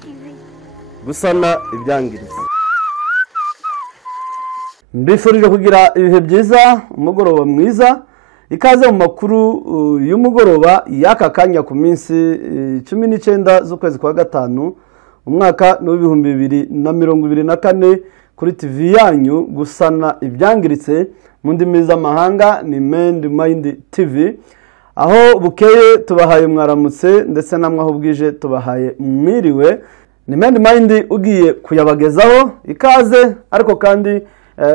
TV. Gusana ibyangiritse. Mbifurije kugira ibihe byiza, umugoroba mwiza. Ikaze mu makuru y'umugoroba y'aka kanya ku minsi 19 z'ukwezi kwa gatanu umwaka no 2024 kuri TV yanyu Gusana ibyangiritse mu ndimi z'amahanga ni Mind TV. Aho bukeye tubahaye mwaramutse ndetse namwe aho bwije tubahaye mwiriwe. Ni Mind ugiye kuyabagezaho ikaze, ariko kandi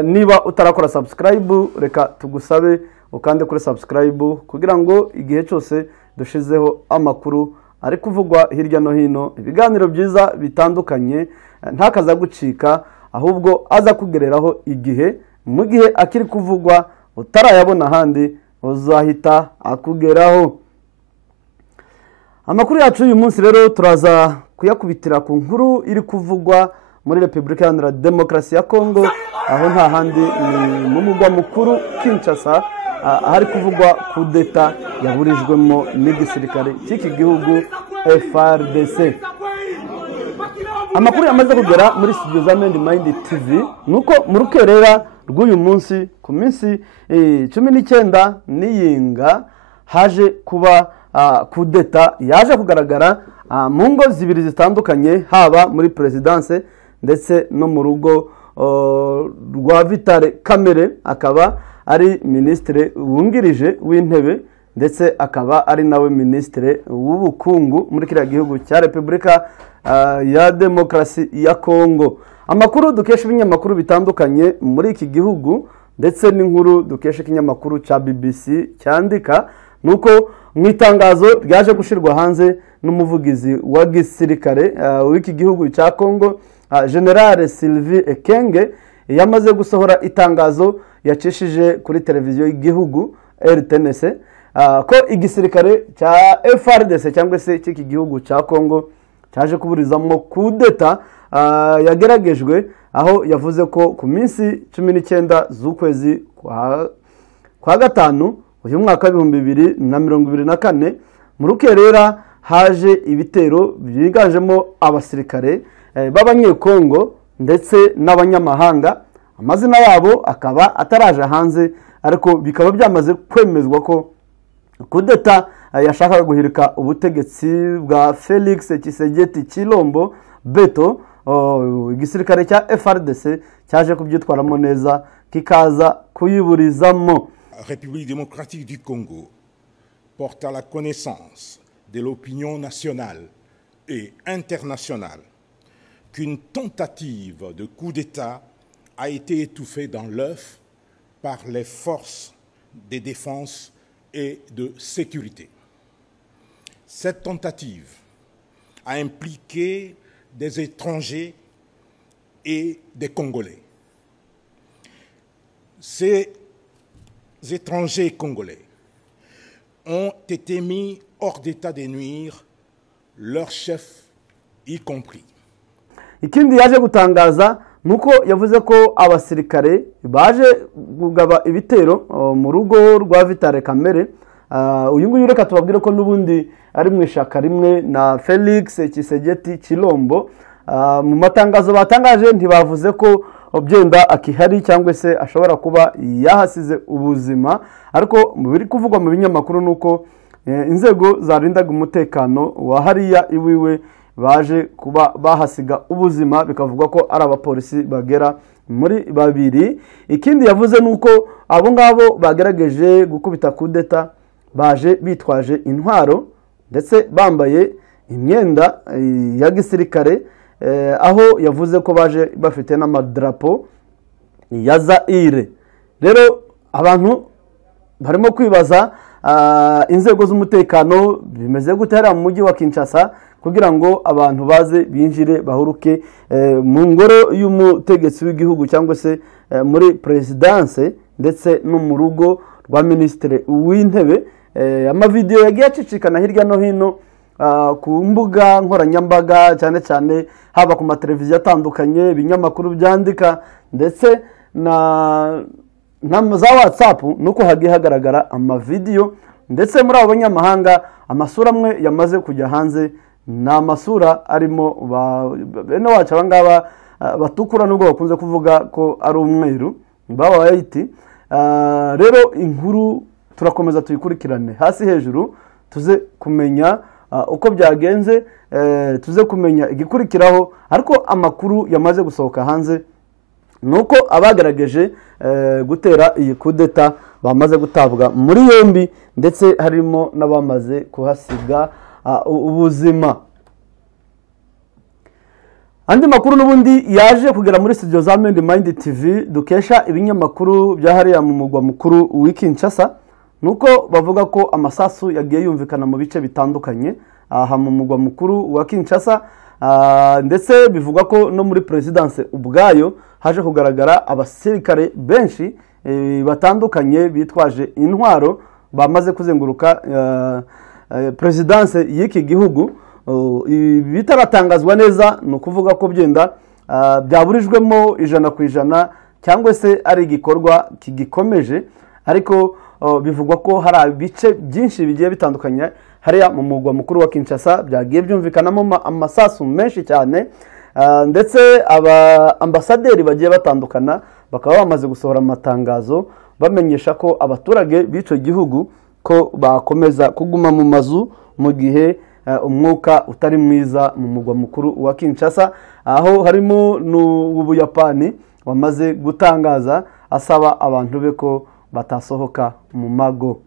niba utarakora subscribe reka tugusabe ukande kuri subscribe kugira ngo igihe cyose dushizeho amakuru ari kuvugwa hirya no hino, ibiganiro byiza bitandukanye ntakaza gucika, ahubwo aza kugereraho igihe mu gihe akiri kuvugwa utarayabona handi uzahita akugeraho. Amakuru yacu uyu munsi rero turaza kuyakubitira ku nkuru iri kuvugwa muri Repubulika Iharanira Demokarasi ya Kongo, aho nta handi mu mugwa mukuru Kinshasa hari kuvugwa kudeta yaburijwemo n'igisirikare cy'iki gihugu FARDC. Amakuru yamaze kugera muri studio za Mind TV nuko mu rukerera rw'uyu munsi ku minsi 19 n'iyinga haje kuba kudeta yaje kugaragara mu ngo zibiri zitandukanye, haba muri presidence ndetse no mu rugo rwa Vital Kamerhe, akaba ari ministre wungirije w'intebe ndetse akaba ari nawe ministre w'ubukungu muri kiriya gihugu cya Repubulika ya Demokarasi ya Kongo. Amakuru dukesha ibinyamakuru bitandukanye muri iki gihugu ndetse n'inkuru dukesha ikinyamakuru cya BBC cyandika nuko mu itangazo ryaje gushirwa hanze n'umuvugizi wa gisirikare w'iki gihugu cya Kongo, General Sylvie Ekenge, yamaze gusohora itangazo yacishije kuri televiziyo y'igihugu RTNC ko igisirikare cya FARDC cyangwa se cy'iki gihugu cya Kongo cyaje kuburizamo kudeta yageragejwe, aho yavuze ko ku minsi 19 z'ukwezi kwa gatanu uyu mwaka 2024 mu rukerera haje ibitero byiganjemo abasirikare b'abanyekongo ndetse n'abanyamahanga. Amazina yabo akaba ataraje hanze, ariko bikaba byamaze kwemezwa ko kudeta yashakaga guhirika ubutegetsi bwa Felix Tshisekedi Tshilombo Beto. Igisirikare cya FARDC cyaje kubyitwaramo neza kikaza kuyiburizamo. République démocratique du Congo porte à la connaissance de l'opinion nationale et internationale qu'une tentative de coup d'État a été étouffée dans l'œuf par les forces de défense et de sécurité. Cette tentative a impliqué des étrangers et des Congolais. Ces étrangers congolais ont été mis hors d'état de nuire, leur chef y compris. Ikindi yaje gutangaza nuko yavuze ko abasirikare baje kugaba ibitero mu rugo rwa Vital Kamerhe. Uyu nguyu reka tubabwire ko nubundi ari mu ishaka rimwe na Felix Tshisekedi Tshilombo. Mu matangazo batangaje ntibavuze ko byenda akihari cyangwa se ashobora kuba yahasize ubuzima, ariko mu biri kuvugwa mu binyamakuru nuko inzego zarindaga umutekano wa hariya iwiwe baje kuba bahasiga ubuzima, bikavugwa ko ari abapolisi bagera muri babiri. Ikindi yavuze nuko abo ngabo bagerageje gukubita kudeta baje bitwaje intwaro ndetse bambaye imyenda ya gisirikare, aho yavuze ko baje bafite n'amadrapo ya Zaire. Rero abantu barimo kwibaza inzego z'umutekano bimeze gutera mu mujyi wa Kinshasa kugira ngo abantu baze binjire bahuruke mu ngoro y'umutegetsi w'igihugu cyangwa se muri presidence ndetse no mu rugo rwa ministre w'intebe. Amavideo yagiye acicikana hirya no hino ku mbuga nkoranyambaga, cyane cyane haba ku mateleviziyo atandukanye, ibinyamakuru byandika ndetse na za WhatsApp, nuko hagiye hagaragara amavideo ndetse muri abo banyamahanga amasura amwe yamaze kujya hanze ni amasura arimo bene wacu abangaba batukura nubwo bakunze kuvuga ko ari umweru baba bayiti. Rero inkuru turakomeza tuyikurikirane hasi hejuru tuze kumenya uko byagenze, tuze kumenya igikurikiraho. Ariko amakuru yamaze gusohoka hanze nuko abagerageje gutera iyi kudeta bamaze gutabwa muri yombi, ndetse harimo n'abamaze kuhasiga ubuzima. Andi makuru n'ubundi yaje kugera muri studio za Mendi Mind TV dukesha ibinyamakuru bya hariya mu mugwa mukuru w'Kinshasa, nuko bavuga ko amasasu yagiye yumvikana mu bice bitandukanye aha mu mugwa mukuru wa Kinshasa, ndetse bivuga ko no muri presidence ubwayo haje kugaragara abasirikare benshi batandukanye bitwaje intwaro bamaze kuzenguruka presidence y'iki gihugu. Bitaratangazwa neza no kuvuga ko byenda byaburijwemo 100% cyangwa se ari igikorwa kigikomeje, ariko bivugwa ko hari ibice byinshi bigiye bitandukanye hariya mu mugwa mukuru wa Kinshasa byagiye byumvikanamo amasasu menshi cyane, ndetse aba ambasaderi bagiye batandukana bakaba bamaze gusohora amatangazo bamenyesha ko abaturage b'ico gihugu ko bakomeza kuguma mu mazu mu gihe umwuka utari mwiza mu mugwa mukuru wa Kinshasa, aho harimo n'Ubuyapani wamaze gutangaza asaba abantu be ko batasohoka mu mago.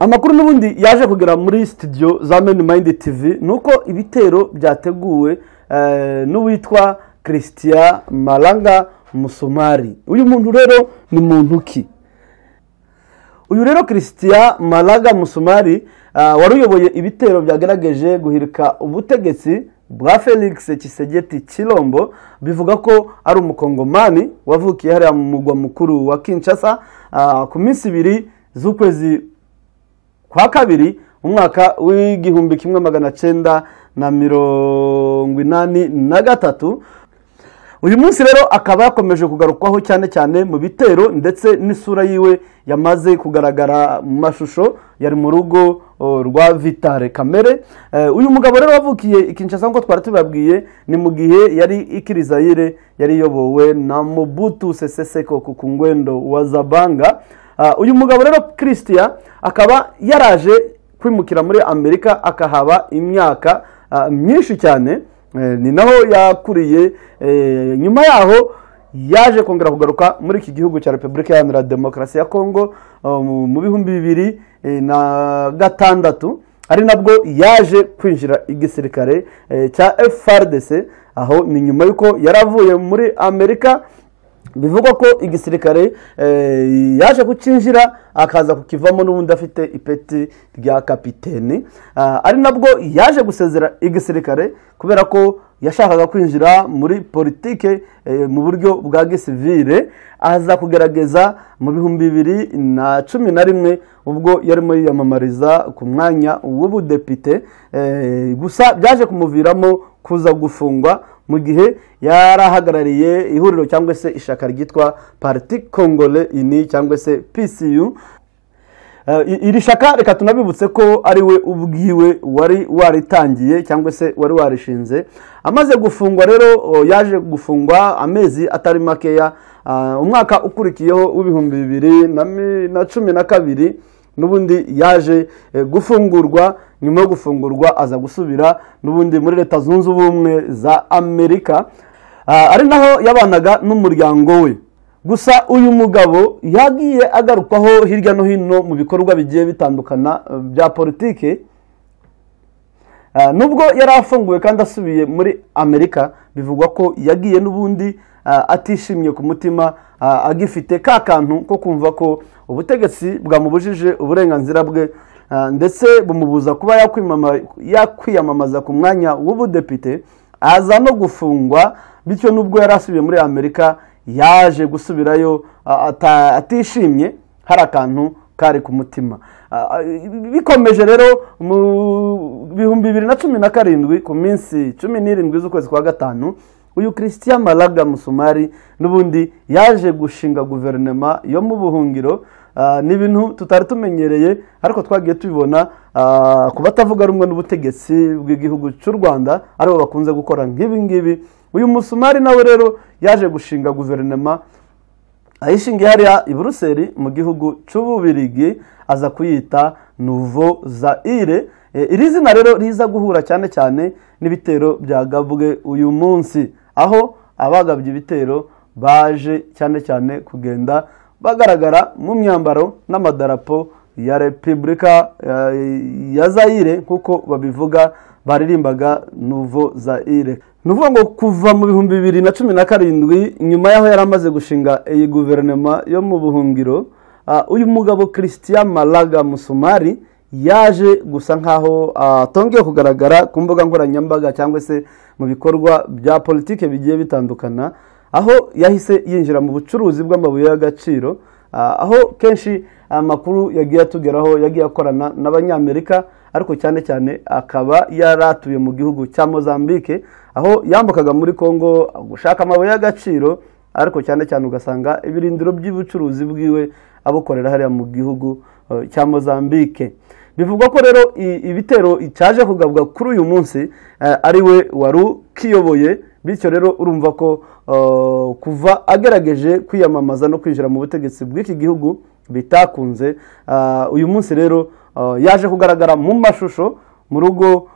Amakuru n'ubundi yaje kugera muri studio za Mendi Mind TV nuko ibitero byateguwe n'uwitwa Christian Malanga Musumari. Uyu muntu rero ni muntu ki? Uyu rero Christian Malanga Musumari waruyoboye ibitero byagerageje guhirika ubutegetsi bwa Felix Tshisekedi Tshilombo. Bivuga ko ari umukongomani wavukiye hariya mu mugwa mukuru wa Kinshasa ku minsi 2 z'ukwezi kwa kabiri umwaka w'igihumbi 1983. Uyu munsi rero akaba yakomeje kugarukwaho cyane cyane mu bitero, ndetse n'isura yiwe yamaze kugaragara mu mashusho yari mu rugo rwa Vitale Kamere. Uyu mugabo rero wavukiye Kinshasa ngo twari tubabwiye ni mu gihe yari ikirizayire yari yobowe na Mobutu Sese Seko ku ngwendo wa Zabanga. Uyu mugabo rero Christian akaba yaraje kwimukira muri Amerika akahaba imyaka myinshi cyane, ni naho yakuriye. Nyuma yaho yaje kongera kugaruka muri iki gihugu cya Repubulika Iharanira Demokarasi ya Kongo mu bihumbi 2006, ari nabwo yaje kwinjira igisirikare cya FARDC. Aho ni nyuma yuko yaravuye muri Amerika. Bivugwa ko igisirikare yaje kucinjira akaza kukivamo n'ubundi afite ipeti rya kapiteni, ari nabwo yaje gusezera igisirikare kubera ko yashakaga kwinjira muri politike mu buryo bwa gisivile. Aza kugerageza mu bihumbi 2011 ubwo yarimo yiyamamariza ku mwanya w'ubudepite, gusa byaje kumuviramo kuza gufungwa mu gihe yarahagarariye ihuriro cyangwa se ishaka ryitwa Parti Congolais Uni cyangwa se PCU. Iri shaka reka tunabibutse ko ari we ubwiwe wari waritangiye cyangwa se wari warishinze. Amaze gufungwa rero yaje gufungwa amezi atari makeya, umwaka ukurikiyeho w'ibihumbi 2012 n'ubundi yaje gufungurwa. Nyuma yo gufungurwa aza gusubira n'ubundi muri Leta Zunze Ubumwe za Amerika, ari naho yabanaga n'umuryango we. Gusa uyu mugabo yagiye agarukwaho hirya no hino mu bikorwa bigiye bitandukana bya politike. Nubwo yari afunguwe kandi asubiye muri Amerika, bivugwa ko yagiye n'ubundi atishimye ku mutima, agifite ka kantu ko kumva ko ubutegetsi bwamubujije uburenganzira bwe, ndetse bumubuza kuba yakwiyamamaza ku mwanya w'ubudepite. Aza no gufungwa, bityo nubwo yari asubiye muri Amerika yaje gusubirayo atishimye, hari akantu kari ku mutima. Bikomeje rero mu bihumbi 2017 ku minsi 17 z'ukwezi kwa gatanu, uyu Christian Malanga Musumari n'ubundi yaje gushinga guverinoma yo mu buhungiro, ni ibintu tutari tumenyereye ariko twagiye tubibona ku batavuga rumwe n'ubutegetsi bw'igihugu cy'u Rwanda aribo bakunze gukora nk'ibi ngibi. Uyu musumari nawe rero yaje gushinga guverinoma ayishingiye hariya i Buruseli mu gihugu cy'Ububirigi, aza kuyita Nouveau Zaire. Iri zina rero riza guhura cyane cyane n'ibitero byagabwe uyu munsi, aho abagabye ibitero baje cyane cyane kugenda bagaragara mu myambaro n'amadarapo ya Repubulika ya Zaire nk'uko babivuga, baririmbaga Nouveau Zaire. Nuvuga ngo kuva mu 2017 nyuma yaho yaramaze gushinga iyi guverinoma yo mu buhungiro, uyu mugabo Christian Malaga Musumari yaje gusa nkaho atongeye kugaragara ku mbuga nkoranyambaga cyangwa se mu bikorwa bya politike bigiye bitandukana, aho yahise yinjira mu bucuruzi bw'amabuye y'agaciro, aho kenshi amakuru yagiye atugeraho yagiye akorana n'abanyamerika, ariko cyane cyane akaba yaratuye mu gihugu cya Mozambique, aho yambukaga muri Kongo gushaka amabuye y'agaciro, ariko cyane cyane ugasanga ibirindiro by'ubucuruzi bwiwe abukorera hariya mu gihugu cya Mozambique. Bivugwa ko rero ibitero cyaje kugabwa kuri uyu munsi ari we wari kiyoboye, bityo rero urumva ko kuva agerageje kwiyamamaza no kwinjira mu butegetsi bw'iki gihugu bitakunze. Uyu munsi rero yaje kugaragara mu mashusho mu rugo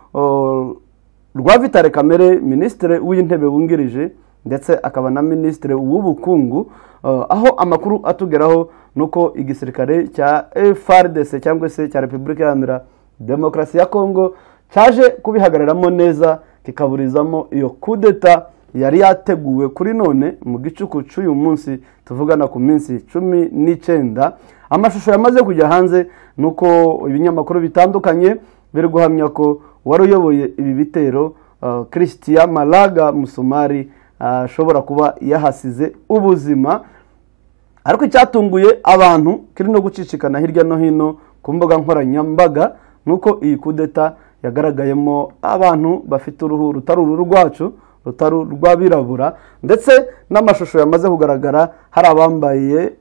rwa Vitale Kamere, minisitiri w'intebe wungirije ndetse akaba na minisitiri w'ubukungu, aho amakuru atugeraho nuko igisirikare cya FARDC cyangwa se cya Repubulika Iharanira Demokarasi ya Kongo cyaje kubihagararamo neza kikaburizamo iyo kudeta yari yateguwe kuri none mu gicuku cy'uyu munsi tuvugana ku minsi 19. Amashusho yamaze kujya hanze nuko ibinyamakuru bitandukanye biri guhamya ko wari uyoboye ibi bitero Christian Malaga Musumari ashobora kuba yahasize ubuzima. Ariko icyatunguye abantu kiri no gucicikana hirya no hino ku mbuga nkoranyambaga nuko iyi kudeta yagaragayemo abantu bafite uruhu rutari uru rwacu, rutari rw'abirabura, ndetse n'amashusho yamaze kugaragara hari abambaye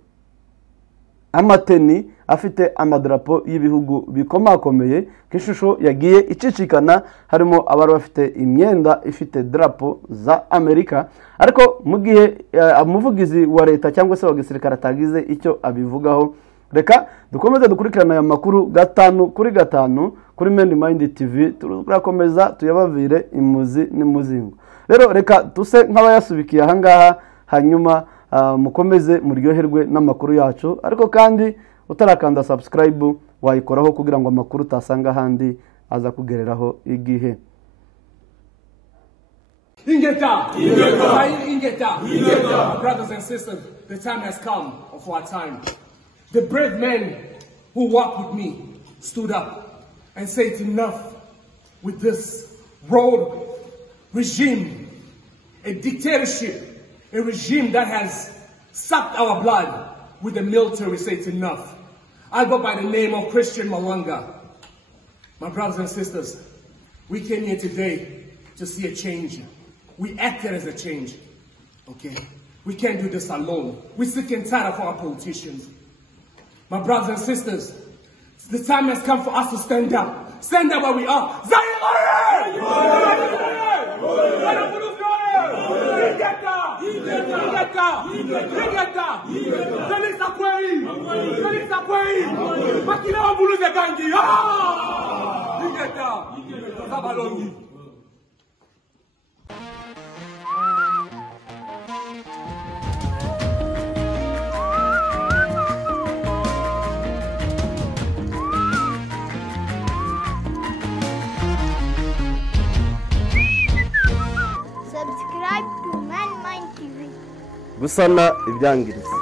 amateni afite amadarapo y'ibihugu bikomakomeye. Kishusho yagiye icicikana harimo abari bafite imyenda ifite drapo za Amerika, ariko mu gihe umuvugizi wa leta cyangwa se wa gisirikare atagize icyo abivugaho. Reka dukomeze dukurikirana aya makuru 5 kuri 5 kuri Mind TV, turakomeza tuyabavire imuzi n'imuzingo. Rero reka tuse nk'abayasubikiye ahangaha, hanyuma mukomeze muryoherwe n'amakuru yacu, ariko kandi utarakanda subscribe wayikoraho kugira ngo amakuru utasanga handi aza kugereraho igihe. Ingeta! Brothers and sisters, the time has come of our time. The brave men who walked with me stood up and said enough with this road regime, a dictatorship, a regime that has sucked our blood with the military. Say it's enough. I go by the name of Christian Malanga. My brothers and sisters, we came here today to see a change. We acted as a change. Okay? We can't do this alone. We're sick and tired of our politicians. My brothers and sisters, the time has come for us to stand up. Stand up where we are. Subscribe to Mind TV. Gusana ibyangiritse.